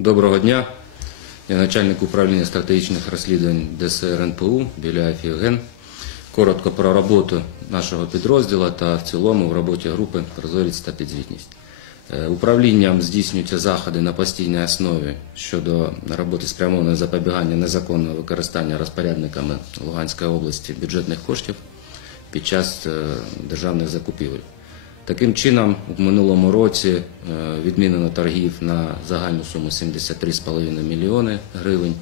Доброго дня. Я начальник управління стратегічних розслідувань ДСР НПУ Біляєв Євген. Коротко про роботу нашого підрозділу та в цілому в роботі групи Прозорість та підзвітність. Е, Управлінням здійснюються заходи на постійній основі щодо роботи спрямованої запобігання незаконного використання розпорядниками Луганської області бюджетних коштів під час е, державних закупівель. Таким чином, у минулому році е, відмінено торгів на загальну суму 73,5 мільйони гривень.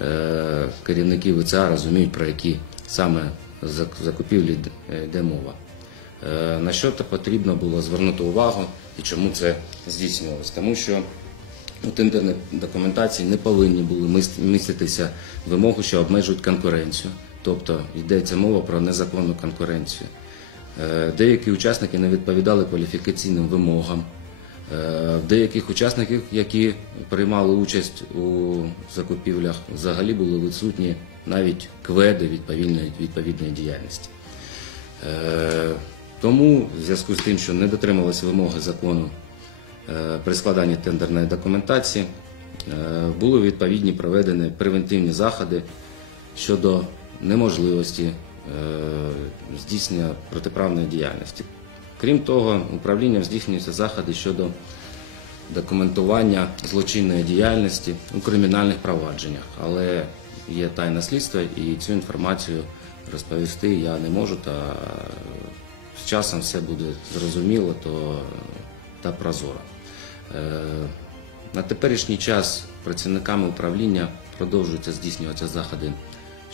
Е, Керівники ВЦА розуміють, про які саме закупівлі е, йде мова. На що то потрібно було звернути увагу і чому це здійснювалось? Тому що у тендерній документації не повинні були міститися вимоги, що обмежують конкуренцію. Тобто йдеться мова про незаконну конкуренцію. Е, Деякі учасники не відповідали кваліфікаційним вимогам. Е, деяких учасників, які приймали участь у закупівлях, взагалі були відсутні навіть кведи відповідної, відповідної діяльності. Е, Тому, в зв'язку з тим, що не дотрималися вимоги закону при складанні тендерної документації, були відповідні проведені превентивні заходи щодо неможливості здійснення протиправної діяльності. Крім того, управлінням здійснюються заходи щодо документування злочинної діяльності у кримінальних провадженнях, але є тайна слідства і цю інформацію розповісти я не можу. Та з часом все буде зрозуміло то, та прозоро. Е, На теперішній час працівниками управління продовжуються здійснюватися заходи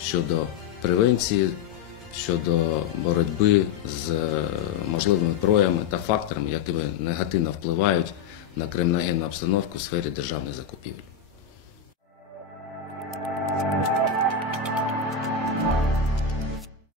щодо превенції, щодо боротьби з е, можливими проями та факторами, які негативно впливають на криміногенну обстановку в сфері державних закупівель.